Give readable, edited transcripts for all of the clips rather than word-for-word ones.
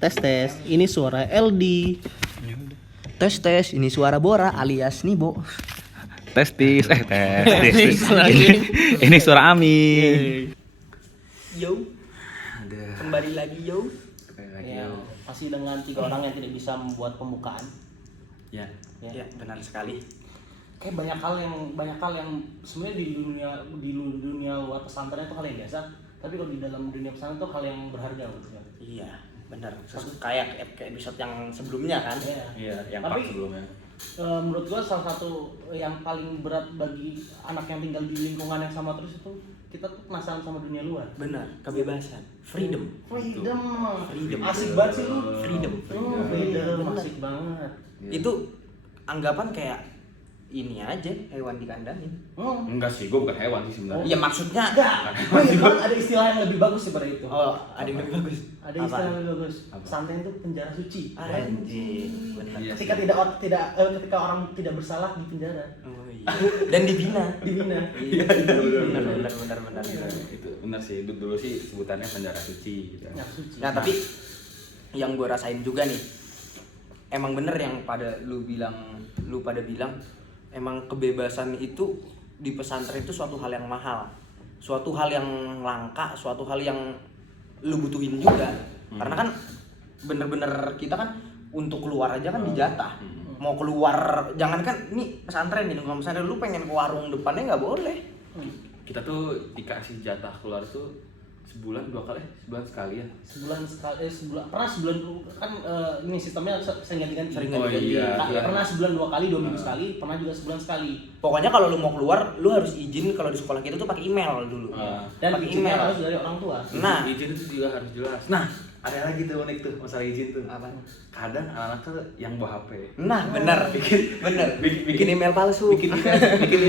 Tes. Ini suara LD. Tes, ini suara Bora alias Nibo. Testis. lagi. Ini suara Ami. Yo. Kembali lagi yo. Ya, masih dengan 3 orang yang tidak bisa membuat pembukaan. Ya. Ya, benar sekali. Kayak banyak hal yang sebenarnya di dunia luar pesantren itu hal yang biasa, tapi kalau di dalam dunia pesantren itu hal yang berharga gitu ya. Iya, benar. Kayak episode yang sebelumnya kan. Iya, yang Tapi, part sebelumnya. Menurut gua salah satu yang paling berat bagi anak yang tinggal di lingkungan yang sama terus itu kita tuh penasaran sama dunia luar. Benar, kebebasan, freedom. Asik banget sih lu. Freedom. Freedom, asik banget. Itu anggapan kayak ini aja hewan dikandangin. Enggak sih, gue bukan hewan sih sebenarnya. Iya maksudnya Enggak. Ada istilah yang lebih bagus seperti itu. Oh, ada yang lebih bagus. Ada istilah yang lebih bagus. Pesantren itu penjara suci. Anjir, benar. Iya. Ketika orang tidak bersalah di penjara. Oh iya. Dan dibina. Iya. Benar. Itu benar sih, dulu sih sebutannya penjara suci gitu. Penjara suci. Nah, tapi yang gue rasain juga nih, emang bener yang lu pada bilang, emang kebebasan itu di pesantren itu suatu hal yang mahal, suatu hal yang langka, suatu hal yang lu butuhin juga. Karena kan bener-bener kita kan untuk keluar aja kan dijatah. Mau keluar, jangan kan ini pesantren nih, kalau pesantren lu pengen ke warung depannya nggak boleh. Kita tuh dikasih jatah keluar tuh sebulan sekali ya. Pernah sebulan kan ini sistemnya sering ganti-ganti. Oh iya. Pernah sebulan 2 kali, 2 minggu sekali, pernah juga sebulan sekali. Pokoknya kalau lu mau keluar, lu harus izin kalau di sekolah kita tuh pakai email dulu. Dan pakai izinnya email harus dari orang tua. Nah, izin itu juga harus jelas. Nah, ada lagi tuh unik tuh masalah izin tuh. apa? Kadang anak-anak tuh yang bawa HP. Nah, benar. Bikin email palsu. Bikin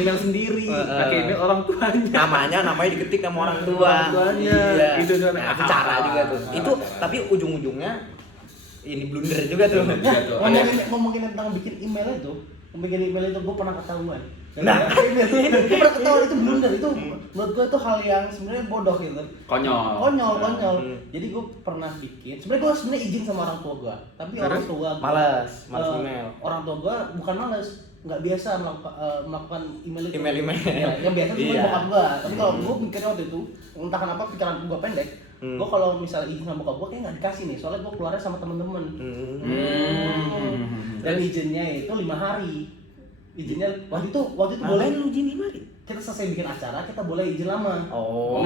email sendiri, pakai email orang tuanya. Namanya diketik nama orang tua. Orang tuanya. Iya. Itu tuh Nah, itu cara juga tuh. Itu tapi ujung-ujungnya ini blunder juga tuh. Ngomongin tentang bikin email itu gue pernah ketahuan. Gue pernah ketahuan itu blunder, itu menurut gue itu hal yang sebenarnya bodoh gitu. Konyol. Jadi gue pernah bikin. Sebenarnya gue izin sama orang tua gue, tapi orang tua gue Malas email. Orang tua gue bukan malas, nggak biasa melakukan email itu. Email. Ya, yang biasa cuma Iya. bokap gue. Tapi kalau gue mikirnya waktu itu, entah kenapa pikiran gue pendek. Gue kalau misalnya izin sama bokap gue kayak nggak dikasih nih, soalnya gue keluarnya sama temen-temen. Dan izinnya itu 5 hari. Izinnya waktu itu boleh lu izin 5 hari. kita selesai bikin acara, kita boleh izin lama. Oh.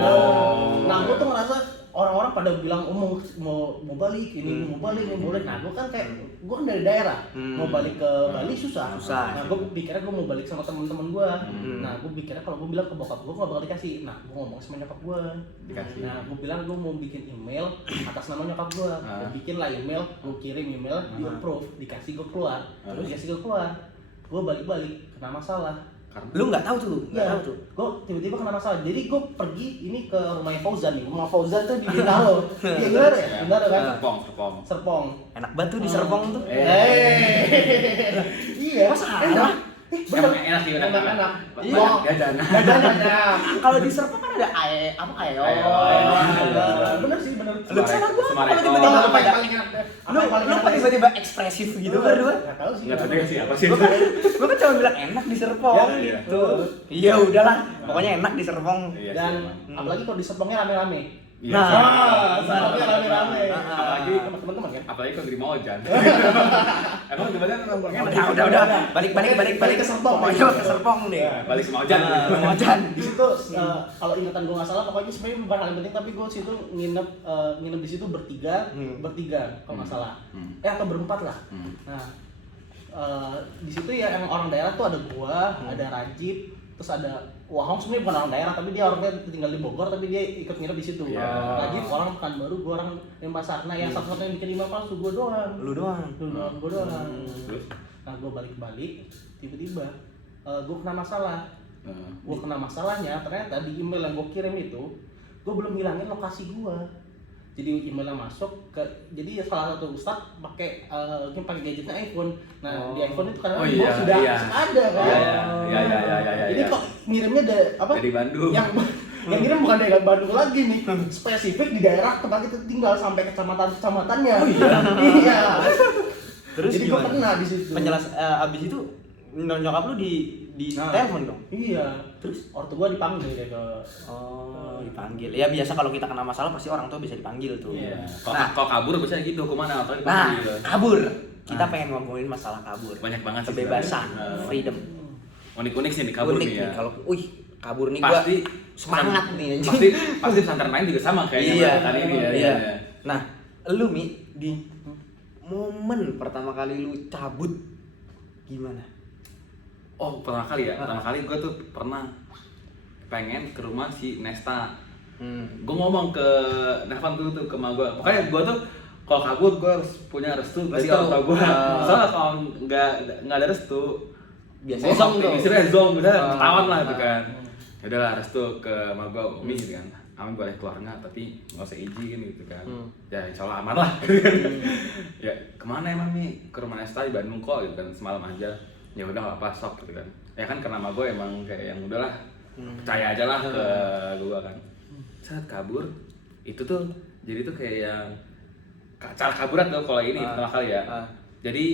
Nah gue tuh ngerasa orang-orang pada bilang mau balik ini, mau balik. Nah gue kan kayak gue kan dari daerah, mau balik ke Bali susah. Nah gue pikirnya gue mau balik sama temen-temen gue. Nah gue pikirnya kalau gue bilang ke bokap gue gak bakal dikasih. Nah gue ngomong sama nyokap gue. Dikasih. Nah gue bilang gue mau bikin email atas nama nyokap gue. Gue bikin lah email, gue kirim email, di approve, dikasih gue keluar. Terus dikasih gue keluar, gue balik kena masalah. Lu nggak tahu tuh, Gue tiba-tiba kena masalah. Jadi gue pergi ini ke rumah Fauzan nih. Rumah Fauzan tuh di Bintaro. Iya benar ya? Bintaro kan? Serpong. Enak banget tuh di Serpong tuh. Iya. Masa salah? Bener. Enak sih, enak. Iya. Jajan. Kalau di Serpong kan ada ayo. Bener sih, bener. Lu salah gua Semar kalau Eko. tiba-tiba Apa pada yang paling enak? lu kok tiba-tiba ekspresif gitu berdua? Enggak tahu sih. Enggak tahu sih apa sih. Gua kan cuma bilang enak di Serpong Ya, gitu. Iya udahlah, pokoknya enak di Serpong. Iya, Dan sih, apalagi kalau di Serpongnya rame-rame. Iya. Serpongnya rame-rame. Apalagi Teman-teman kan? apalagi kalau di Maojan. Emang gimana nongkrongnya? Udah. Balik ke Serpong. Pokoknya ke Serpong deh. Balik ke Maojan. Maojan. Di situ kalau ingatan gue nggak salah, pokoknya sebenarnya bukan hal yang penting, tapi gue situ nginep di situ bertiga kalau nggak salah, atau berempat lah. Nah di situ ya yang orang daerah tuh ada gua, ada Rajib, terus ada Wahong, sebenarnya bukan orang daerah tapi dia orangnya tinggal di Bogor tapi dia ikut nginep di situ. Rajib orang Pekanbaru, gua orang Denpasar. Nah yang satu-satunya yang bikin email palsu gua doang. Lu doang. Gua doang. Terus? Nah gua balik tiba-tiba gua kena masalah. Gue kena masalahnya ternyata di email yang gue kirim itu gue belum ngilangin lokasi gue. Jadi emailnya masuk ke, jadi salah satu ustadz pakai gadgetnya iPhone. Nah di iPhone itu karena sudah ada kan. Iya. Jadi kok ngirimnya dari Dari Bandung. Yang ngirim bukan daerah Bandung lagi nih, spesifik di daerah tempat kita tinggal sampai kecamatan-kecamatannya. Oh iya. Iya. Terus jadi gue gimana? pernah di situ. Abis itu nyokap lu di telepon dong. Iya. Terus ortu gue dipanggil deh ke. Oh, dipanggil. Ya biasa kalau kita kena masalah pasti orang tua bisa dipanggil tuh. Iya. Nah, Kalau kabur biasanya gitu kemana atau nah, kabur. Kita Nah. pengen ngomongin masalah kabur. Banyak banget sih Kebebasan, sebenarnya. freedom. Unik-unik sih nih kabur Unik nih ya. Kalau kabur nih Pasti gua semangat nih. Pasti pesantren lain juga sama kayaknya Iya, melakukan ini ya. iya. Nah, lu Mi di momen pertama kali lu cabut gimana? Oh, pertama kali ya. Pertama kali gue tuh pernah pengen ke rumah si Nesta. Gue ngomong ke Nevan tuh ke emak gue. Pokoknya gue tuh kalau kabur gue harus punya restu dari orang tua gue. Soalnya kalau nggak ada restu, Biasanya zong tuh. Istilahnya zong, udah ketahuan lah gitu kan. Ya udahlah restu ke emak gue, Umi gitu kan. Amin boleh keluar nggak, tapi nggak usah izin gitu kan. Ya insya Allah aman lah. Ya kemana emang nih? Ke rumah Nesta di Bandung kok gitu kan, semalam aja. Ya udah nggak apa sok gitu kan. Ya kan karena emak gue emang kayak yang udahlah, percaya aja lah ke gue kan. Saat kabur itu tuh jadi tuh kayak yang cara kaburan tuh kalau ini pertama kali ya. Jadi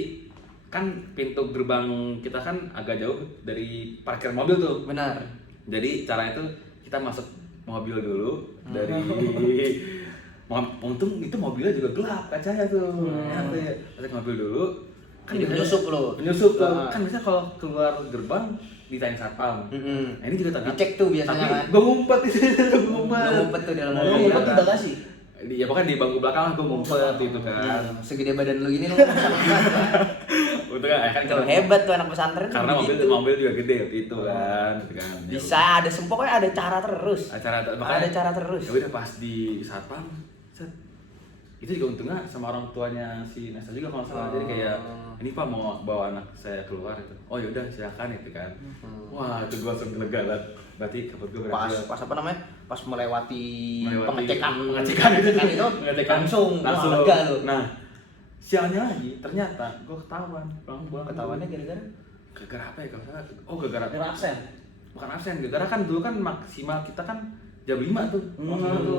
kan pintu gerbang kita kan agak jauh dari parkir mobil tuh. Benar. Jadi caranya tuh kita masuk mobil dulu dari untung itu mobilnya juga gelap kacanya tuh. Masuk mobil dulu. Kan Jadi biasanya- penyusup tuh. Kan biasanya kalau keluar gerbang ditanya satpam. Nah ini juga tanya. Dicek tuh biasanya kan. Gue ngumpet di situ, gue ngumpet. Lu ngumpet tuh di dalam Lu mobil. ngumpet di bagasi. Ya pokoknya di bangku belakang lah gue ngumpet gitu kan. Segede badan lu gini lu bisa ngumpet. Untuk kan Tuh hebat tuh anak pesantren tuh karena begitu. mobil juga gede waktu itu kan, gitu kan. Ya Bisa ada pokoknya ada cara terus. ada cara terus. Ya udah pas di satpam, set. Itu juga untungnya sama orang tuanya si Nesta juga kalau nggak salah. Jadi kayak ini Pak mau bawa anak saya keluar itu. Oh yaudah silakan itu kan. Wah itu gua langsung lega banget. Berarti kabut gua berhasil. Pas apa namanya? Pas melewati Pengecekan itu langsung lega lu. Nah, sialnya lagi ternyata gua ketahuan. Ketahuannya gara-gara Gara-gara apa ya kalau salah? Oh gara-gara Gara absen. bukan absen, gara-gara kan dulu kan maksimal kita kan jam 5 tuh.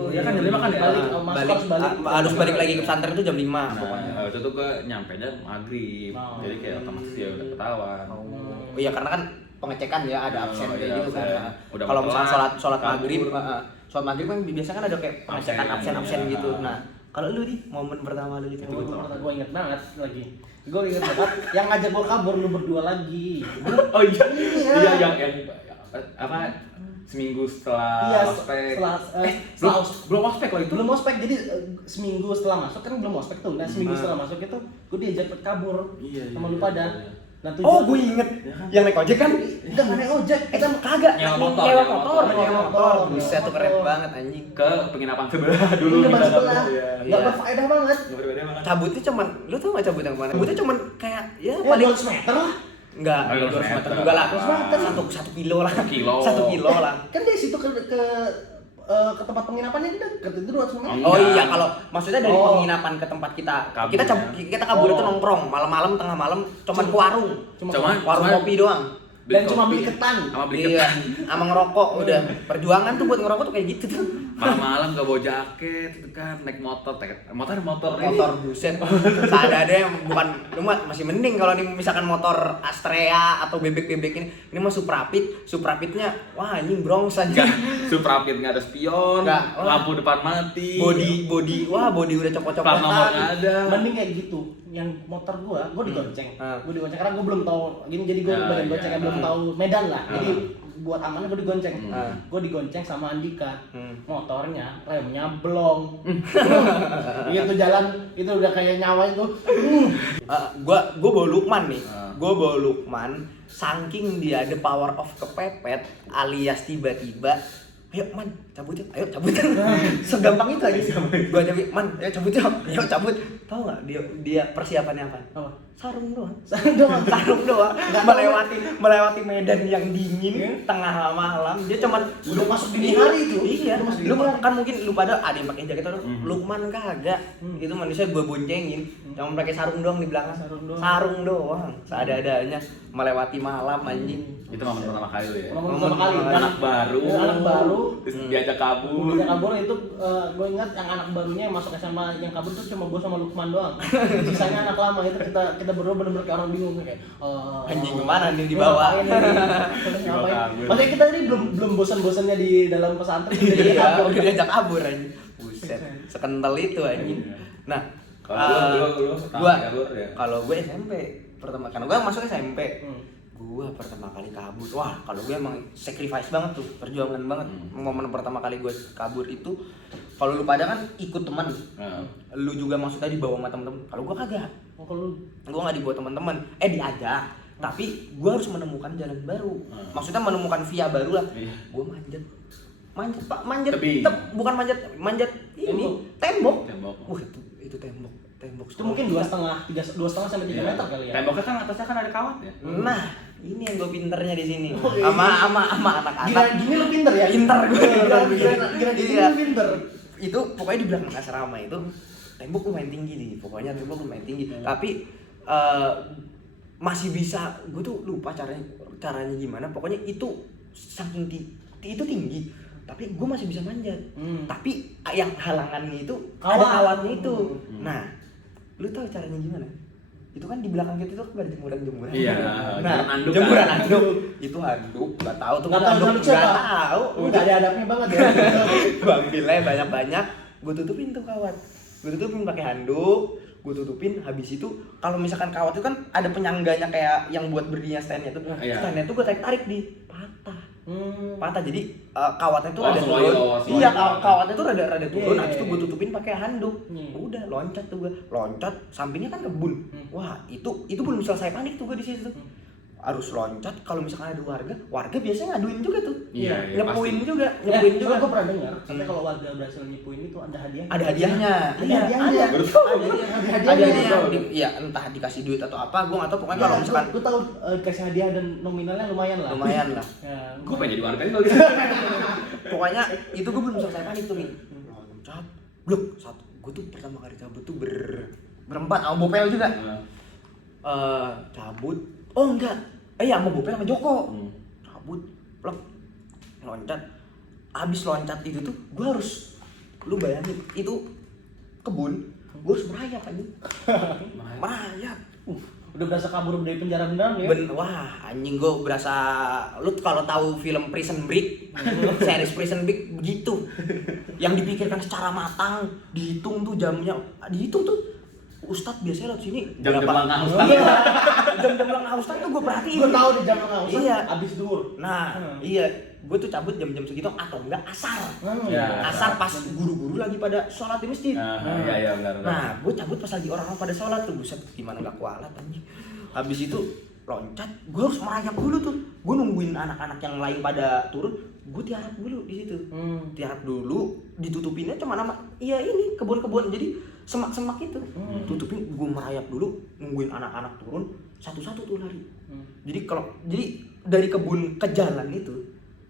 Ya kan jam 5 kan ya. harus balik lagi ke pesantren itu jam 5 pokoknya. Nah, itu tuh gue nyampe nya maghrib. Jadi kayak otomatis ya udah ketahuan. Oh iya karena kan pengecekan ya ada absen kayak iya, gitu kan. absen. Udah Kalau misalnya telat, sholat kabur. maghrib, sholat maghrib kan biasa kan ada kayak pengecekan Absen, absen iya. gitu. Nah kalau lu di momen pertama lu itu Gue inget banget lagi. Gue inget banget yang ngajak gue kabur lu berdua lagi. Oh iya. Iya. Iya yang apa seminggu setelah Iya, ospek. belum ospek kalau itu. belum ospek, jadi seminggu setelah masuk kan belum ospek tuh. Nah seminggu setelah masuk itu gue diajak kabur Iya, sama iya, lu pada. iya. Nah, Oh gue inget yang naik ojek kan? Kita naik ojek, kita Kagak, Nyewa motor, nyewa nyewa motor, motor. nyewa motor. Bisa tuh keren banget anjing. Ke penginapan sebelah dulu dulu kita sebelah, Iya. nggak berfaedah banget. Nggak berbeda banget. Cabutnya cuman, lu tau gak cabut yang mana? Cabutnya cuman kayak ya Ya paling 200 meter lah. enggak, Oh, 200 meter meter. juga lah. 200 meter. Satu kilo lah. 1 kilo. 1 kilo lah. Kan dari situ ke tempat penginapannya dekat itu 200 meter. Oh Enggak. iya, kalau maksudnya dari Oh. penginapan ke tempat kita, Kabur, kita kabur Oh. itu nongkrong malam-malam, tengah malam, cuman ke warung, warung kopi doang. Dan cuma beli ketan. Sama beli Iya, ketan. sama ngerokok udah. Perjuangan tuh buat ngerokok tuh kayak gitu tuh. Malam-malam gak bawa jaket itu kan, naik motor Motor buset. Ada yang bukan, lu mah masih mending kalau nih misalkan motor Astrea atau bebek-bebek ini. Ini mah Suprapitnya wah anjing brongs aja. Suprapit nggak ada spion, Nggak, oh. lampu depan mati, Body udah plat copot-copotan. nomor nggak ada. Mending kayak gitu. Yang motor gua digonceng. Gua digonceng karena gua belum tahu gini, jadi gua Ah, bagian iya. goncengnya belum tahu medan lah. Jadi buat amannya gua digonceng. Ah. Gua digonceng sama Andika. Motornya remnya blong. Itu jalan itu udah kayak nyawa itu. Gua bawa Lukman nih. Gua bawa Lukman saking dia ada power of kepepet alias tiba-tiba ayo man cabut yuk, ayo cabut. Segampang itu aja. Gua cabut man, ayo cabut yuk, ayo cabut. Tahu nggak dia persiapannya apa? Apa? Sarung doang. Sarung doang. Nggak tahu. melewati medan yang dingin tengah malam. Dia cuman Udah masuk dini hari itu. Iya, Udah masuk lu dini hari. kan mungkin lu pada ada yang pakai jaket orang, Lukman kagak. Itu manusia gua boncengin, cuma pakai sarung doang di belakang. Sarung doang. Seada-adanya melewati malam anjing. Itu momen pertama kali lu ya. Momen pertama kali. Anak baru. Anak baru. Terus Hmm. dia diajak kabur. Diajak kabur itu gue ingat yang anak barunya yang masuk SMA yang kabur tuh cuma gue sama Lukman doang. Sisanya anak lama itu kita berdua benar-benar kayak orang bingung kayak anjing kemana nih dibawa. Maksudnya kita ini belum bosan-bosannya di dalam pesantren Iya, udah diajak kabur anjing. Buset, sekental itu anjing. Nah, kalau gue SMP pertama, karena gue masuk SMP. Gue pertama kali kabur, wah kalau gue emang sacrifice banget tuh, perjuangan banget. Momen pertama kali gue kabur itu, kalau lu pada kan ikut teman, lu juga maksudnya dibawa sama temen-temen. Kalau gue kagak, gue nggak dibawa teman-teman, diajak, tapi gue harus menemukan jalan baru. Maksudnya menemukan via baru lah. Gue manjat pak, bukan manjat ini tembok. Itu tembok. Itu mungkin 2,5 sampai 3 meter kali ya. Temboknya kan atasnya kan ada kawat ya. Nah, ini yang gue pinternya di sini. Sama anak-anak. Gini lu pinter ya? Pinter gue. Gini lu pinter. Itu pokoknya di belakang asrama itu tembok lumayan tinggi nih. Pokoknya tembok lumayan tinggi. Tapi masih bisa, gue tuh lupa caranya gimana. Pokoknya itu saking itu tinggi. Tapi gue masih bisa manjat. Tapi yang halangannya itu ada kawatnya itu. Nah, lu tahu caranya gimana? Itu kan di belakang kita itu kan ada jemuran. Iya. Nah, jemuran anduk. Itu handuk, enggak tahu tuh. Enggak tahu. Enggak ada adabnya banget ya. Gua ambilnya banyak-banyak, gua tutupin tuh kawat. Gua tutupin pakai handuk, gua tutupin. Habis itu kalau misalkan kawat itu kan ada penyangganya kayak yang buat berdirinya stand-nya tuh. Stand-nya tuh gua tarik di patah. Jadi kawatnya tuh ada turun. Iya, kawatnya tuh rada turun. Habis itu gue tutupin pakai handuk. Udah loncat tuh gue. Loncat, sampingnya kan kebun. Wah, itu belum selesai panik tuh gue di situ. Harus loncat. Kalau misalkan ada warga biasanya ngaduin juga tuh. Nyepuin juga. Gue pernah dengar, sampai kalau warga berhasil nyepuin itu ada hadiah. Ada hadiahnya. Ada hadiahnya. Iya, entah dikasih duit atau apa, gue nggak tahu. Pokoknya kalau misalkan gue tahu kasih hadiah dan nominalnya lumayan lah. Gue pengen jadi warga ini. Pokoknya itu gue belum selesai panik tuh nih. Loncat, blok satu. Gue tuh pertama kali cabut tuh berempat sama Bopel juga. Cabut. Oh enggak. Sama Bopel sama Joko. Cabut, plek. Loncat. Abis loncat itu tuh gue harus, lu bayangin itu kebun, gue harus merayap anjing. Merayap. Udah berasa kabur dari penjara beneran ya? Wah anjing, gue berasa, lu kalau tahu film Prison Break, series Prison Break begitu, yang dipikirkan secara matang, dihitung tuh jamnya, dihitung tuh. Ustadz biasanya lewat sini jam langkah Ustadz. Iya, jam langkah Ustadz tuh gue perhatiin. Gue tahu di jam langkah Ustadz. Iya. Abis duhur. Nah, iya, gue tuh cabut jam-jam segitu atau enggak asar. Asar pas guru-guru lagi pada sholat di masjid. Iya benar. Nah, gue cabut pas lagi orang-orang pada sholat tuh, buset gimana nggak kualat anjing. Habis itu loncat, gue harus merayap dulu tuh. Gue nungguin anak-anak yang lain pada turun, gue tiarap dulu di situ. Tiarap dulu, ditutupinnya cuma nama ini kebun-kebun, jadi semak-semak itu. Tutupin, gue merayap dulu, nungguin anak-anak turun, satu-satu tuh lari. Jadi dari kebun ke jalan itu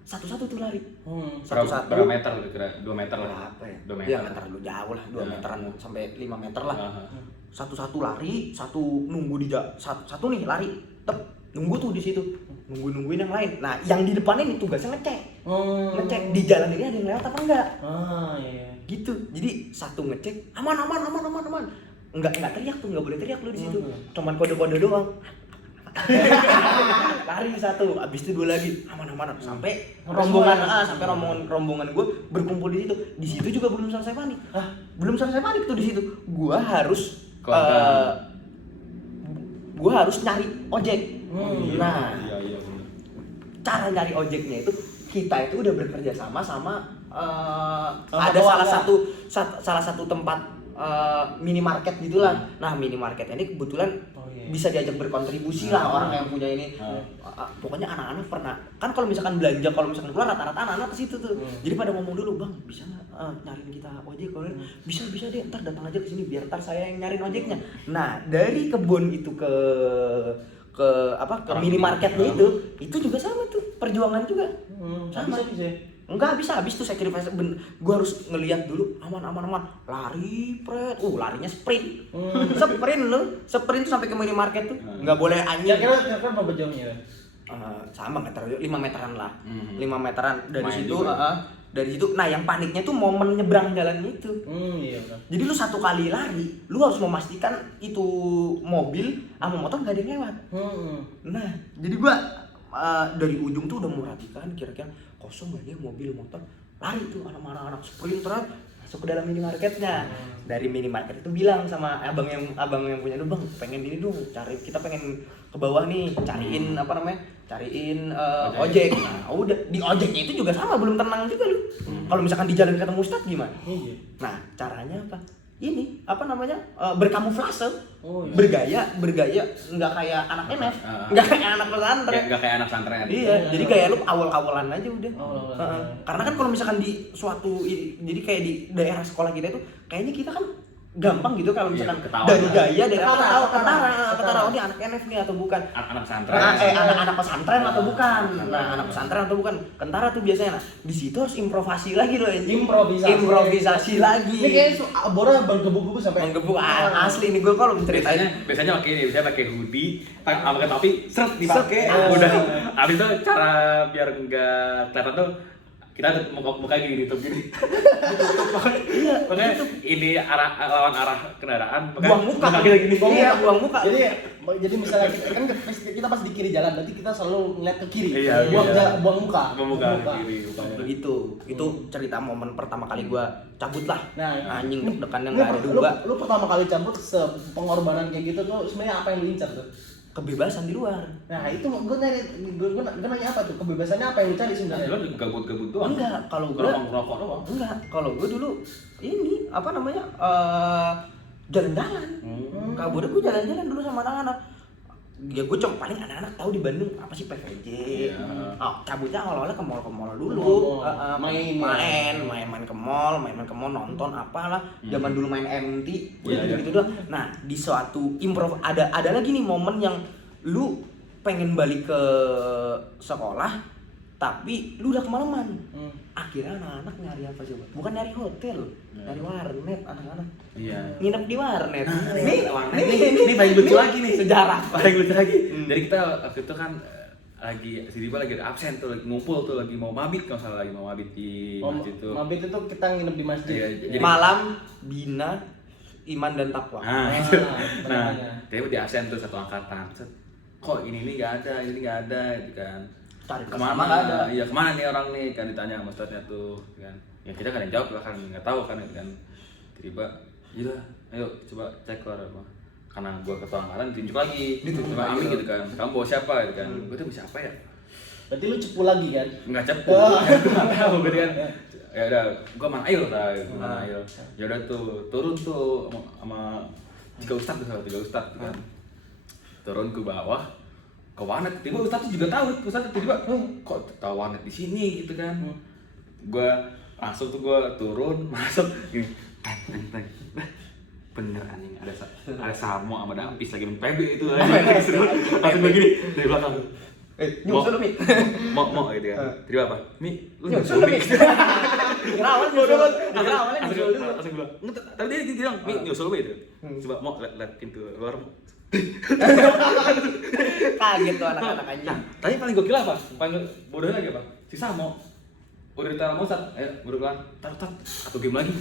satu-satu tuh lari. Satu-satu berapa meter kira? 2 meter lah. Apa ya? 2 meter. Ya ntar lu jauh lah, 2 meteran sampai 5 meter lah. Satu-satu lari, satu nunggu satu nih lari, nunggu tuh di situ. Nungguin yang lain. Nah, yang di depan ini tugasnya ngecek. Ngecek di jalan ini ada yang lewat apa enggak. Iya. Gitu. Jadi satu ngecek, aman. Enggak teriak tuh, enggak boleh teriak lu di situ. Cuman kode-kode doang. Lari satu, abis itu 2 lagi, aman sampai rombongan gue berkumpul di situ. Di situ juga belum selesai panik. Belum selesai panik tuh di situ. Gue harus nyari ojek. Nah, iya. Cara nyari ojeknya itu kita itu udah bekerja sama ada salah satu tempat minimarket gitulah. Nah, minimarket ini kebetulan bisa diajak berkontribusi lah orang yang punya ini. Pokoknya anak-anak pernah kan kalau misalkan belanja, kalau misalkan keluar rata-rata anak-anak ke situ tuh. Jadi pada ngomong dulu, "Bang, bisa enggak nyariin kita ojek?" Kalau bisa deh, ntar datang aja ke sini biar ntar saya yang nyariin ojeknya. Nah, dari kebun itu ke minimarketnya itu juga sama tuh, perjuangan juga. Sama bisa. Enggak bisa, habis tuh sacrifice. Gue harus ngelihat dulu, aman. Lari, larinya sprint. Sprint tuh sampai ke minimarket tuh. Enggak boleh anjing. Kira-kira berapa jamnya? Sama enggak terlalu 5 meteran lah. 5 meteran dari main situ, dari situ. Nah yang paniknya tuh momen nyebrang jalan itu. Iya benar. Jadi lu satu kali lari, lu harus memastikan itu mobil sama motor gak ada yang lewat. Nah jadi gua dari ujung tuh udah merhatikan kira-kira kosong gak dia mobil motor, lari tuh anak-anak sprinter masuk ke dalam minimarketnya. Dari minimarket itu bilang sama abang yang punya tuh, bang pengen ini dong, kita pengen ke bawah nih, cariin cariin ojek. Nah udah di ojeknya itu juga sama, belum tenang juga lu. Kalau misalkan di jalan ketemu Ustadz gimana? Nah caranya apa? Ini berkamuflase, bergaya nggak kayak anak NF, nggak kayak anak pesantren, nggak kayak anak pesantren. Iya, jadi kayak lu awal-awalan aja udah. Karena kan kalau misalkan di jadi kayak di daerah sekolah kita itu, kayaknya kita kan gampang gitu kalau misalkan dari gaya, dari ketara, oh ini anak NF nih atau bukan? Anak pesantren. Anak pesantren atau bukan? Nah, anak pesantren atau bukan? Kentara tuh biasanya. Nah, di situ harus improvisasi lagi loh, improvisasi lagi. Ini kayak Bora bergebu-gebu sampai menggebu asli nih gue kalau menceritain. Biasanya pakai hoodie, pakai topi, seret dipakai. Udah. Habis itu cara biar enggak kelihatan tuh kita muka gini tutup gini. Iya, makanya ini lawan arah kendaraan, buang muka kita gini. Iya, buang muka. Jadi misalnya kita pas di kiri jalan, berarti kita selalu ngeliat ke kiri. Iya, buang muka. Buang muka ke kiri. Begitu. Itu cerita momen pertama kali gua cabut lah. Nah, anjing deg-degan yang enggak ada dua. Lu pertama kali cabut pengorbanan kayak gitu tuh sebenarnya apa yang lu incar tuh? Kebebasan di luar. Nah itu gue nanya apa tuh, kebebasannya apa yang lu cari sebenarnya? Lu gabut-gabut doang. Enggak, kalau gue ngerokok doang. Enggak, kalau gue dulu ini jalan-jalan. Kabur gue jalan-jalan dulu sama anak-anak. Ya gue cuma paling anak-anak tahu di Bandung apa sih PVJ. Cabutnya awal-awalnya ke mall dulu. Main ke mall, nonton apalah. Zaman dulu main MT, gitu doang. Nah, di suatu improv ada lagi nih momen yang lu pengen balik ke sekolah tapi lu udah kemalaman. Akhirnya anak-anak nyari apa coba? Bukan nyari hotel, nyari warnet anak-anak. Iya. Nginep di warnet. Ini paling lucu lagi nih. Sejarah. Paling lucu lagi. Jadi kita waktu itu kan si Diba lagi absen tuh, lagi ngumpul tuh, lagi mau mabit kalau salah, lagi mau mabit di masjid tuh. Mabit itu kita nginep di masjid. Jadi, malam bina iman dan takwa. Nah, dia di absen tuh satu angkatan. Kok ini nggak ada gitu kan. Cari kemana ada. Iya, kemana nih orang nih kan, ditanya sama ustadznya tuh kan. Ya kita kan yang jawab lah kan, nggak tahu kan tiba-tiba iya ayo coba cek keluar apa, karena gua ketua angkatan ditunjuk lagi sama Ami gitu kan, kamu bawa siapa gitu kan. Gua tuh siapa ya, berarti lu cepu lagi kan? nggak cepu, nggak tahu gitu kan. Ya udah gua mana ayo ya udah tuh turun tuh sama tiga ustadz kan, turun ke bawah ke warnet. Tiba Ustadz juga tahu, tiba kok tahu warnet di sini gitu kan. Gua langsung tuh turun masuk gini, bener anjing ada Samo sama Dampis lagi main PB itu langsung begini dari belakang. Nyusul Mi. Mau gitu kan. Tiba apa? Mi, lu nyusul Mi. Awalnya nyusul dulu. Langsung bilang, tapi dia bilang, Mi nyusul Mi itu. Coba mau lihat pintu luar. Kaget tuh anak-anak anjing. Tapi paling gokil apa? Paling bodohnya lagi apa? Si Samo udah ditaruh mau Ustadz, ayo baru kelar, satu game lagi.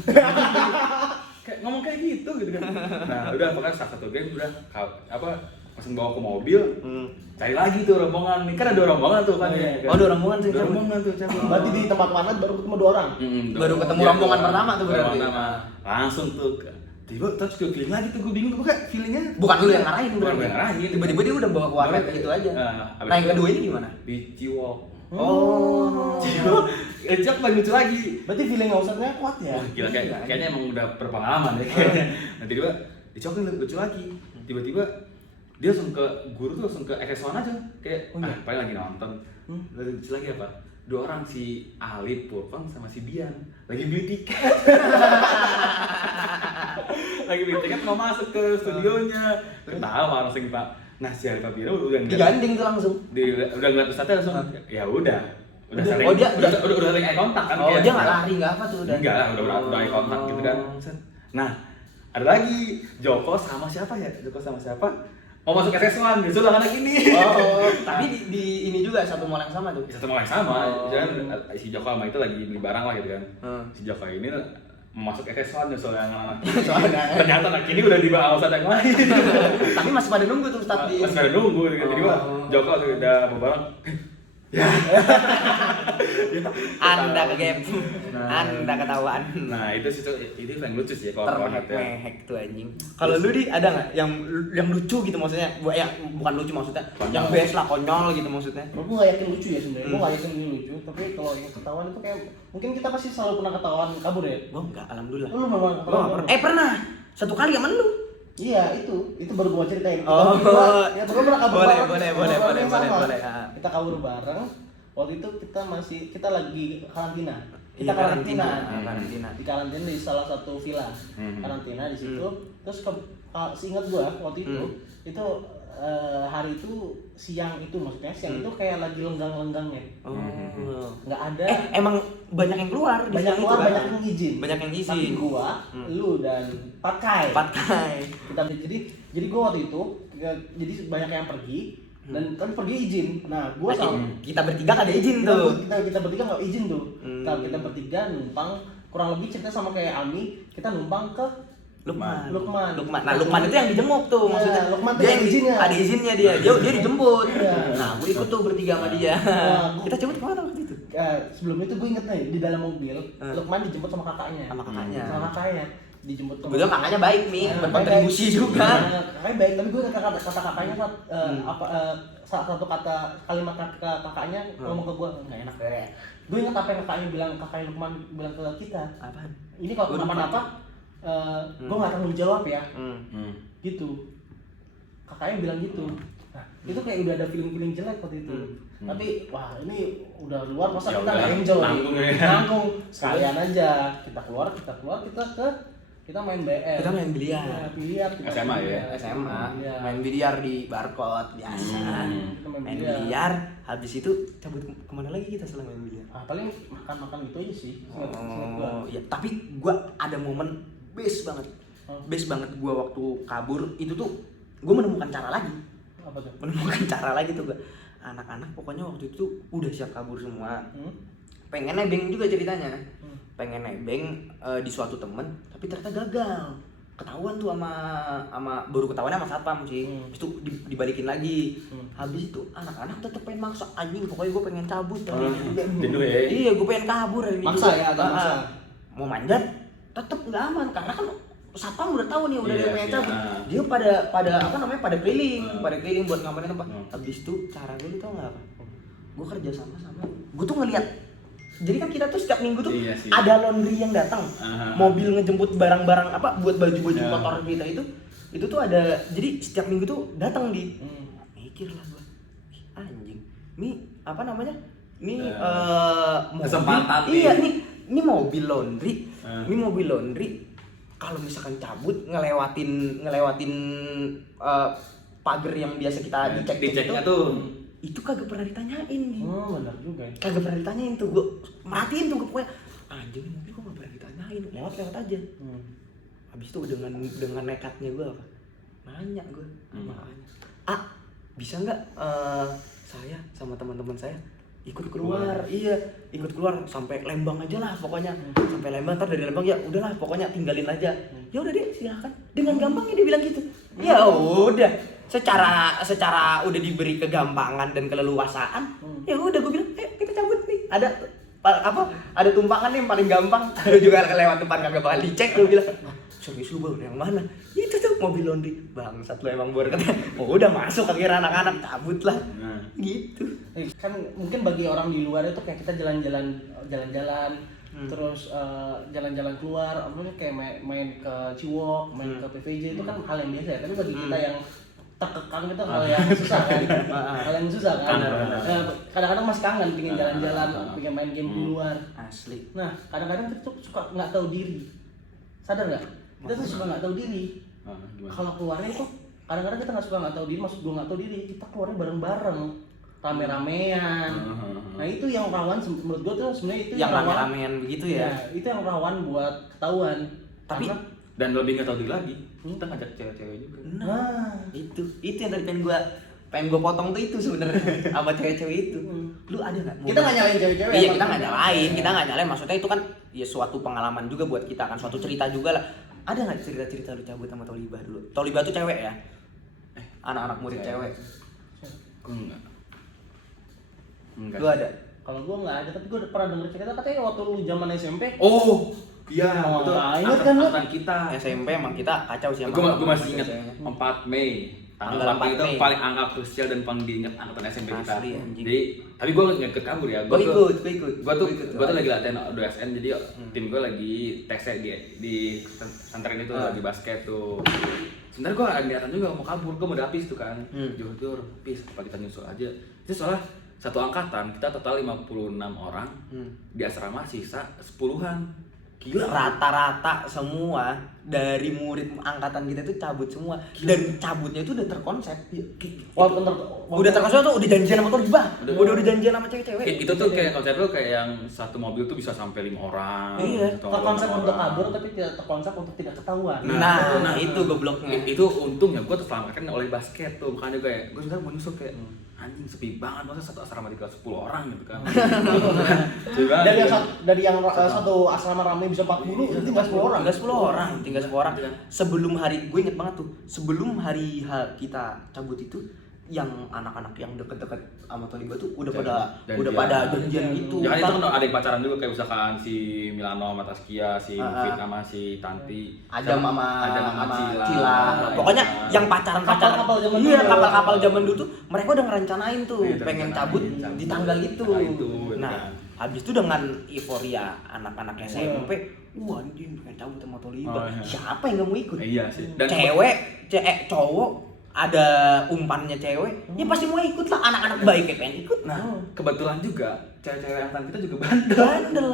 Kayak ngomong kayak gitu kan. Nah udah pokoknya satu game udah langsung bawa ke mobil, cari lagi tuh rombongan nih, kan ada rombongan tuh kan. Oh ada rombongan sih. Ada rombongan tuh cabut. Berarti di tempat warnet baru ketemu 2 orang. Baru ketemu rombongan pertama tuh berarti. Langsung tuh tiba terus gue feeling lagi tuh, gue bingung tuh kayak feelingnya bukan lu yang ngarahin, tiba-tiba dia udah bawa ke warnet itu aja. Nah yang kedua ini gimana? Di Ciwok. Ciwok. Ciwok paling lucu lagi. Berarti feeling Ustadznya kuat ya? Gila kayaknya emang udah berpengalaman ya kayaknya. Nah tiba-tiba di Ciwok lucu lagi. Tiba-tiba dia langsung ke guru tuh, langsung ke XS1 aja kayak paling lagi nonton. Lucu lagi apa? 2 orang, si Alif, Purfang sama si Bian lagi beli tiket. Lagi beli tiket mau masuk ke studionya. Ketawa langsung Pak. Nah si Alif Bian udah diganding tuh langsung. Udah ngeliat Ustadznya langsung. Ya udah saling. Oh dia udah saling eye contact kan. Oh dia nggak lari nggak apa tuh udah. Enggak lah, udah eye contact gitu kan. Nah ada lagi Joko sama siapa ya? mau masuk SS1 disuruh anak ini. Oh, tapi di ini juga satu mall yang sama tuh. Satu mall yang sama. Oh. Jangan si Joko sama itu lagi beli barang lah gitu kan. Si Joko ini mau masuk SS1 nyusul yang anak soalnya ternyata anak ini udah dibawa sama yang lain. Tapi masih pada nunggu tuh Ustadz di. Masih pada nunggu gitu. Jadi gua Joko udah bawa barang. Ya. Anda kegep. Anda ketahuan. Nah, itu yang lucu sih kalau Termehek tuh anjing. Kalau lu di ada nggak yang lucu gitu maksudnya? Ya bukan lucu maksudnya. Konyol. Yang best lah konyol gitu maksudnya. Gue nggak yakin lucu ya sebenarnya. Gue nggak yakin ini lucu. Tapi kalau yang ketahuan itu kayak mungkin kita pasti selalu pernah ketahuan kabur ya. Gua enggak, alhamdulillah. Lu memang Gua nggak pernah. Pernah. Satu kali sama lu. Iya itu baru gua ceritain. Oh. Ya baru pernah kabur Boleh, bareng. boleh. Sama. Kita kabur bareng. Waktu itu kita lagi karantina. Kita Iya, karantina. karantina. Di karantina di salah satu villa. Karantina di situ. Terus seingat gua waktu itu hari itu siang itu maksudnya siang itu kayak lagi lenggang-lenggangnya. Nggak ada. Emang banyak yang keluar di Banyak siang keluar, itu, banyak kan? yang izin. Banyak yang izin. Tapi gua, lu dan Patkai. Kita jadi gua waktu itu jadi banyak yang pergi dan kan pergi izin. Nah, gua sama kita bertiga kan ada izin tuh. Kita bertiga nggak izin tuh. Kita bertiga numpang kurang lebih cerita sama kayak Ami, kita numpang ke Lukman. Nah, Lukman itu yang dijenguk tuh ya, maksudnya. Lukman tuh Dia ada izinnya. Ada izinnya dia. Dia dijemput. Iya. Nah, gue ikut tuh bertiga sama dia. Kita jemput kemana waktu itu? Sebelum itu gue inget nih di dalam mobil, Lukman dijemput sama kakaknya. Sama kakaknya. Sama kakaknya dijemput sama. Kebetulan kakaknya baik nih, berkontribusi juga. Kakaknya baik, tapi gue inget kata kakaknya salah satu kalimat kakaknya ngomong ke gue nggak enak ya. Gue inget apa yang kakaknya Lukman bilang ke kita. Apaan? Ini kalau kenapa-napa gue nggak tanggung jawab ya. Gitu. Kakaknya bilang gitu. Nah, itu kayak udah ada feeling jelek waktu itu. Tapi wah ini udah luar masa Ya kita udah, nggak enjoy. nanggung. Sekalian aja kita keluar kita main BL. Kita main biliar. Ya, biliar kita SMA main ya? biliar. SMA, Iya. main biliar di barcode biasa. Kita Main biliar, habis itu cabut kemana lagi kita setelah main biliar? Paling makan gitu aja sih. Seingat gua. Oh, iya. Tapi gua ada momen best banget. Best banget gua waktu kabur itu tuh gua menemukan cara lagi. Apa tuh? Menemukan cara lagi tuh gua. Anak-anak pokoknya waktu itu udah siap kabur semua. Pengen nebeng juga ceritanya. Pengen nebeng di suatu temen, tapi ternyata gagal. Ketahuan tuh sama baru ketahuannya sama satpam sih. Habis itu dibalikin lagi. Habis itu anak-anak tetep pengen maksa, anjing pokoknya gue pengen cabut hari ini juga. Jenuh ya? Iya, gue pengen kabur hari ini Maksa juga. ya, agak maksa. Mau manjat tetep nggak aman karena kan satpam udah tahu nih udah Iya, dia pengen iya. cabut. Dia pada apa namanya pada keliling buat ngamanin tempat. Habis itu cara gue tau nggak apa? Gue kerja sama gue tuh ngeliat. Jadi kan kita tuh setiap minggu tuh Iya sih. ada laundry yang datang, mobil ngejemput barang-barang apa buat baju-baju kotor kita itu tuh ada. Jadi setiap minggu tuh datang di. Mikir lah gue, anjing, ini apa namanya? Ini mobil. Kesempatan nih. Iya ini mobil laundry, ini mobil laundry. Kalau misalkan cabut ngelewatin pagar yang biasa kita diceknya tuh. itu kagak pernah ditanyain nih. Oh, benar juga ya. Kagak pernah ditanyain tuh, gue matiin tuh pokoknya. Anjing ini mobil kok gak pernah ditanyain, lewat aja. Habis itu dengan nekatnya gue apa? Nanya gue, makanya. Bisa nggak saya sama teman-teman saya ikut keluar? Iya, ikut keluar sampai Lembang aja lah pokoknya. Sampai Lembang, ntar dari Lembang ya udahlah pokoknya tinggalin aja. Ya udah deh, silakan. Dengan gampangnya dia bilang gitu. Ya udah. Secara udah diberi kegampangan dan keleluasaan, ya udah gue bilang, kita cabut nih. Ada tumpangan nih yang paling gampang. Lu juga lewat depan kagak bakal dicek, gue bilang. Serius lu yang mana? Itu tuh mobil laundry. Bangsat lu emang gue katanya. Oh, udah masuk akhirnya anak-anak cabut lah. Gitu. Kan mungkin bagi orang di luar itu kayak kita jalan-jalan terus jalan-jalan keluar, maksudnya kayak main ke Ciwok, main ke PVJ itu kan hal yang biasa ya. Tapi bagi kita yang terkekang itu hal yang susah kan. Hal yang susah kan. Kadang-kadang masih kangen pengen jalan-jalan, pengen main game di luar. Asli. Nah, kadang-kadang kita tuh suka nggak tahu diri. Sadar nggak? Kita tuh suka nggak tahu diri. Kalau keluarnya itu kadang-kadang kita nggak tahu diri, maksud gue nggak tahu diri, kita keluarnya bareng-bareng, rame-ramean. Nah itu yang rawan menurut gue tuh sebenarnya itu yang rame-ramean begitu ya. Itu yang rawan buat ketahuan. Tapi Dan lebih nggak tahu diri lagi, kita ngajak cewek-cewek juga. Nah, itu yang tadi pengen gua potong tuh itu sebenarnya sama cewek-cewek itu. Lu ada nggak? kita nggak nyalain cewek-cewek. Iya, kita nggak nyalain, maksudnya itu kan ya suatu pengalaman juga buat kita kan, suatu cerita juga lah. Ada nggak cerita-cerita lu cabut sama Tolibah dulu? Tolibah tuh cewek ya? Anak-anak murid cewek. Gue enggak. Lu ada? Kalau gue nggak ada, tapi gue pernah denger cerita katanya waktu lu zaman SMP. Oh, iya, Oh, betul. ingat kan lu? Angkatan kita. SMP emang kita kacau sih. Gue masih ingat ceweknya. 4 Mei. Tanggal Tanggal 4 Mei itu 4 Mei. paling angka krusial dan paling diingat angkatan SMP kita. Asli, anjing. Jadi, tapi gue nggak ikut kabur ya. Gue ikut. Gue tuh lagi latihan 2SN, jadi tim gue lagi tesnya di pesantren itu lagi basket tuh. Sebenarnya gue ada niatan juga mau kabur, gue mau dapis tuh kan. Jujur, pis, apa kita nyusul aja. Itu soalnya satu angkatan kita total 56 orang, di asrama sisa 10-an. Gila. Rata-rata semua dari murid angkatan kita itu cabut semua. Dan cabutnya itu udah terkonsep. Walaupun Udah terkonsep tuh udah janjian sama Tolibah. Udah janjian sama cewek-cewek. Itu tuh kayak konsep lu kayak yang satu mobil tuh bisa sampai 5 orang. Iya. atau terkonsep 5 untuk orang. kabur tapi tidak terkonsep untuk tidak ketahuan. Nah, itu gobloknya. Itu untungnya gue terselamatkan oleh basket tuh, bukan juga ya. Gue sebenarnya mau nyusul kayak anjing sepi banget, masa satu asrama di kelas 10 orang gitu kan. Dari yang satu asrama ramai bisa 40, tinggal 10 orang. Tinggal 10 orang. Sebelum hari, gue inget banget tuh, sebelum hari kita cabut itu, yang anak-anak yang deket-deket sama Tolibah tuh udah pada janjian gitu. Jangan itu kan ada yang pacaran juga, kayak misalkan si Milano sama Taskia, si Mufid sama si Tanti, Adam sama Cila. Pokoknya yang pacaran-pacaran. Kapal-kapal zaman Iya, dulu. kapal-kapal zaman dulu tuh mereka udah ngerencanain tuh Iya, pengen rencanain, cabut cabut. di tanggal itu. Tanggal itu, Nah, kan. habis itu dengan euforia anak-anak SMP, wah anjing pengen cabut sama Tolibah. Oh, iya. Siapa yang gak mau ikut? Iya sih. Cowok ada umpannya cewek, ya pasti mau ikut lah, anak-anak baik kayak pengen ikut. Nah, kebetulan juga cewek-cewek angkatan kita juga bandel.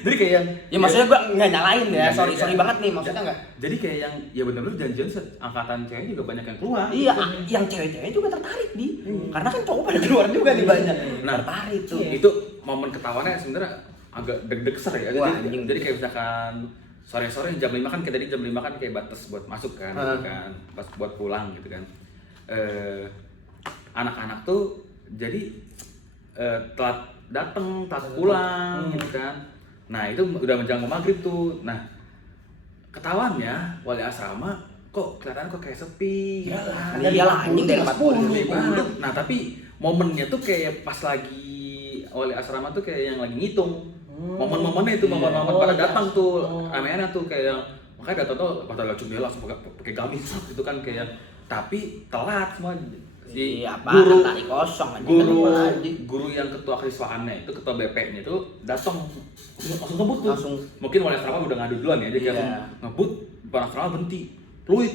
Jadi kayak yang Ya maksudnya gua nggak nyalain ya, Iya, sorry iya. banget nih, maksudnya nggak. Jadi kayak yang ya benar-benar janjian angkatan cewek juga banyak yang keluar. Iya, yang cewek-cewek juga tertarik karena kan cowok pada keluar juga nih banyak. Nah, Tertarik tuh. Itu momen ketahuannya sebenarnya agak deg-degser ya. Wah, Jadi, anjing. jadi kayak misalkan sore-sore jam 5 kan, kayak tadi jam 5 kan kayak batas buat masuk kan, gitu kan, pas buat pulang gitu kan. Anak-anak tuh jadi telat datang, telat pulang gitu kan. Nah, itu udah menjelang maghrib tuh. Nah, ketahuannya wali asrama kok kelihatannya kok kayak sepi. Iyalah, anjing dari 40. Sepi banget. Nah, tapi momennya tuh kayak pas lagi wali asrama tuh kayak yang lagi ngitung. Momen-momennya itu momen-momen pada datang tuh, aneh-aneh tuh kayak yang makanya datang tuh pada langsung dia langsung pakai gamis gitu kan kayak, tapi telat semua. Si Apaan tadi kosong guru yang ketua kesiswaannya itu, ketua BP-nya itu datang langsung ngebut tuh. Langsung. Mungkin wali asrama udah ngadu duluan ya, dia kayak langsung ngebut, wali asrama berhenti. Fluid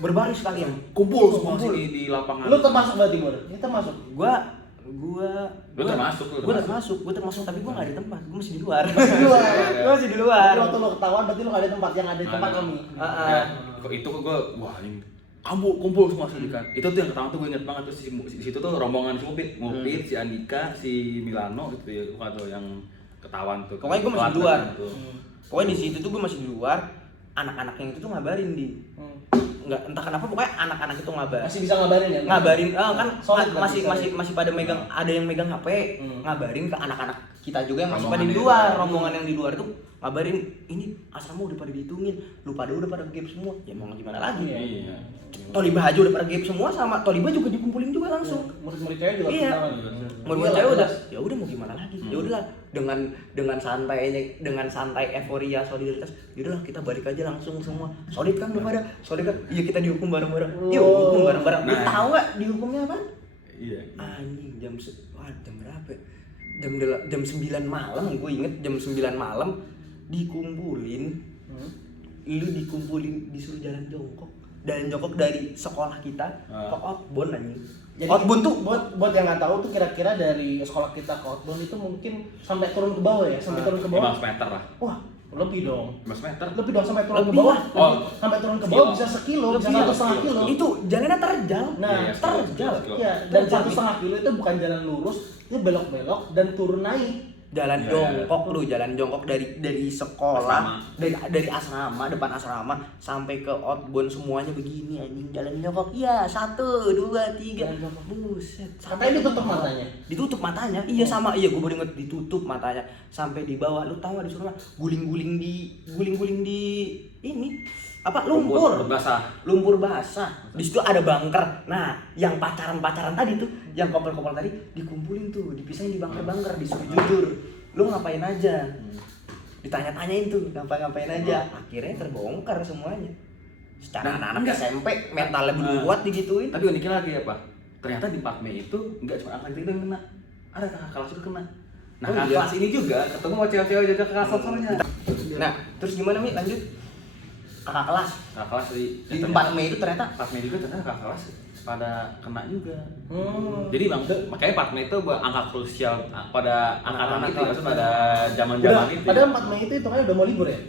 berbaris kalian. kumpul semua sini di lapangan. Lu termasuk berarti gue? Ini termasuk. Lu termasuk. Gue termasuk, tapi gue nggak di tempat, gue masih di luar. Iya. Gue masih di luar. Tapi waktu lu ketahuan berarti lu gak ada tempat, yang ada di tempat kami. Ya, kok itu kok gue wah ini kamu kumpul semua sini kan. Itu tuh yang pertama tuh gue inget banget tuh di situ tuh rombongan si Mufid, si Andika, si Milano gitu ya, bukan tuh yang ketahuan tuh. Pokoknya gue masih di luar. Tuh. Pokoknya di situ tuh gue masih di luar. Anak-anak yang itu tuh ngabarin nggak, entah kenapa pokoknya anak-anak itu Masih bisa ngabarin ya? kan Solid masih pada megang, ada yang megang HP, ngabarin ke anak-anak kita juga yang masih pada di Rombongan luar. di luar. Rombongan yang di luar itu ngabarin, ini asrama udah pada dihitungin, lu pada udah pada gap semua. Ya mau gimana lagi? Iya. Tolibah aja udah pada gap semua, sama Tolibah juga dikumpulin juga langsung. Murid-murid cewek juga Iya. ketahuan. Murid cewek udah, ya udah mau gimana lagi? Ya udahlah, dengan santai euforia solidaritas, ya udahlah kita balik aja langsung semua. Solid kan belum ada? Solid kan? Iya, kita dihukum bareng-bareng. Yuk, hukum bareng-bareng. Lu Nah. tahu enggak dihukumnya apa? Iya. Anjing, jam berapa? Ya? Jam 9 malam, gue inget jam 9 malam dikumpulin. Lu dikumpulin, disuruh jalan jongkok dari sekolah kita ke outbound anjing. Jadi outbound tuh buat yang nggak tahu tuh kira-kira dari sekolah kita ke outbound itu mungkin sampai turun ke bawah ya, sampai turun ke bawah. 5 meter lah. Wah, lebih dong. 5 meter. Lebih dong sampai turun ke Lebih bawah. lah. Oh. Sampai turun ke bawah Kilo. bisa sekilo, bisa Lebih. 1,5 kilo. itu jalannya terjal. Nah, Iya, terjal. sekilo. Iya, dan 1,5 kilo itu bukan jalan lurus, itu belok-belok dan turun naik. jalan jongkok dari sekolah, dari asrama, depan asrama sampai ke outbound semuanya begini anjing, jalan jongkok. Iya, 1 2 3. Buset. Katanya ditutup matanya. Ditutup matanya. Iya sama, iya gue baru inget ditutup matanya sampai di bawah. Lu tahu disuruh guling-guling di ini apa lumpur basah. Di situ ada bunker. Nah, yang pacaran tadi tuh, yang kopel-kopel tadi dikumpulin tuh, dipisahin di bunker, disuruh jujur. Lu ngapain aja? Ditanya-tanyain tuh, ngapain aja. Akhirnya terbongkar semuanya. Secara anak-anak SMP mentalnya belum kuat digituin. Tapi uniknya lagi apa? Ternyata di Pakme itu enggak cuma angkat itu yang kena. Ada kakak kelas itu kena. Nah, kakak kelas ini juga ketemu sama cewek-cewek jaga kakak sensornya. Nah, terus gimana Mi? Lanjut. Kakak kelas di tempat Mei itu ternyata juga ternyata kakak kelas pada kena juga. Jadi makanya Pak Mei itu angka krusial pada angkatan itu maksudnya pada zaman-zaman itu. Pada 4 Mei itu kan udah mau libur ya?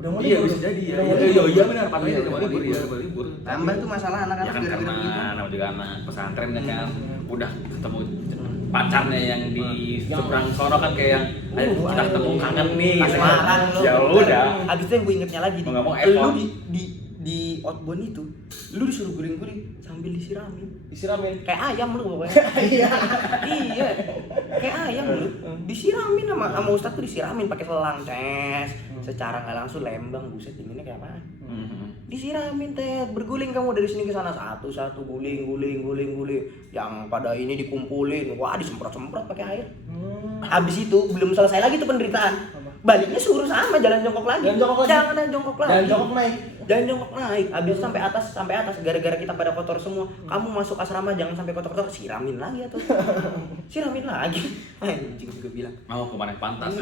Udah mau Iya libur. bisa jadi ya. Iya benar Pak Mei udah mau libur. Tambah tuh masalah anak-anak ya kan karena nama juga anak pesantren kan udah ketemu pacarnya yang di seberang sono kan kayak ayo kita ketemu kangen nih. Kasmaran lu. Ya udah. Habis itu yang gue ingetnya lagi mau lu di outbound itu lu disuruh guling-guling sambil disiramin kayak ayam lu pokoknya. Iya kayak ayam lu disiramin sama ustadz tuh, disiramin pakai selang secara nggak langsung lembang. Buset dinginnya kayak apa? Disiramin berguling kamu dari sini ke sana, satu guling yang pada ini dikumpulin, wah disemprot pakai air. Habis itu belum selesai lagi tuh penderitaan, baliknya suruh sama jalan jongkok lagi. Jangan jongkok naik. Habis sampai atas gara-gara kita pada kotor semua. Kamu masuk asrama jangan sampai kotor-kotor, siramin lagi atau siramin lagi. Anjing juga bilang mau kemana pantas.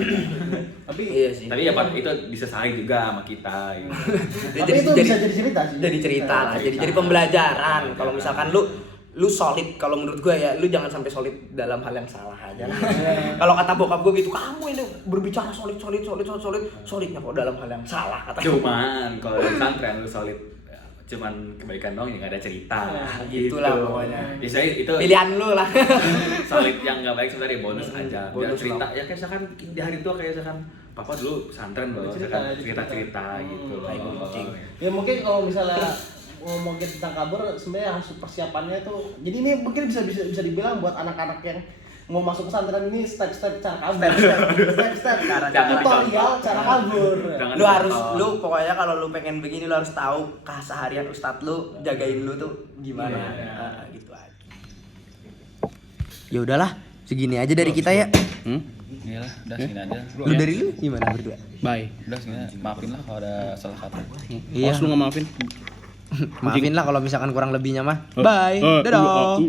Tapi iya sih. Tapi ya itu disesali juga sama kita gitu. Tapi itu bisa jadi cerita sih. Jadi cerita lah, jadi pembelajaran. Kalau misalkan lu solid, kalau menurut gue ya, lu jangan sampai solid dalam hal yang salah aja lah. Kalau kata bokap gue gitu, kamu ini berbicara solidnya kok dalam hal yang salah kata. Cuman kalau di pesantren lu solid cuman kebaikan dong, yang ada cerita. Gitulah pokoknya. Biasanya itu pilihan lu lah. solid yang nggak baik sebenarnya bonus aja. Biar Bonus cerita ya kayak misalkan di hari tua kayak misalkan papa dulu pesantren loh, cerita gitu loh. Ya mungkin kalau misalnya ngomongin tentang kabur, sebenarnya harus persiapannya tuh. Jadi ini mungkin bisa dibilang buat anak-anak yang mau masuk pesantren ini step-step cara kabur, step tutorial cara kabur. Lu pokoknya kalau lu pengen begini lu harus tahu keseharian ustadz lu jagain lu tuh gimana. Gitu aja. Ya udahlah, segini aja dari kita ya. Iyalah, udah segini aja. Lu dari lu gimana berdua? Bye. Udah segini. Maafin lah kalau ada salah kata. Iya. Lu nggak maafin? Maafin lah kalau misalkan kurang lebihnya mah. Bye. Dadah.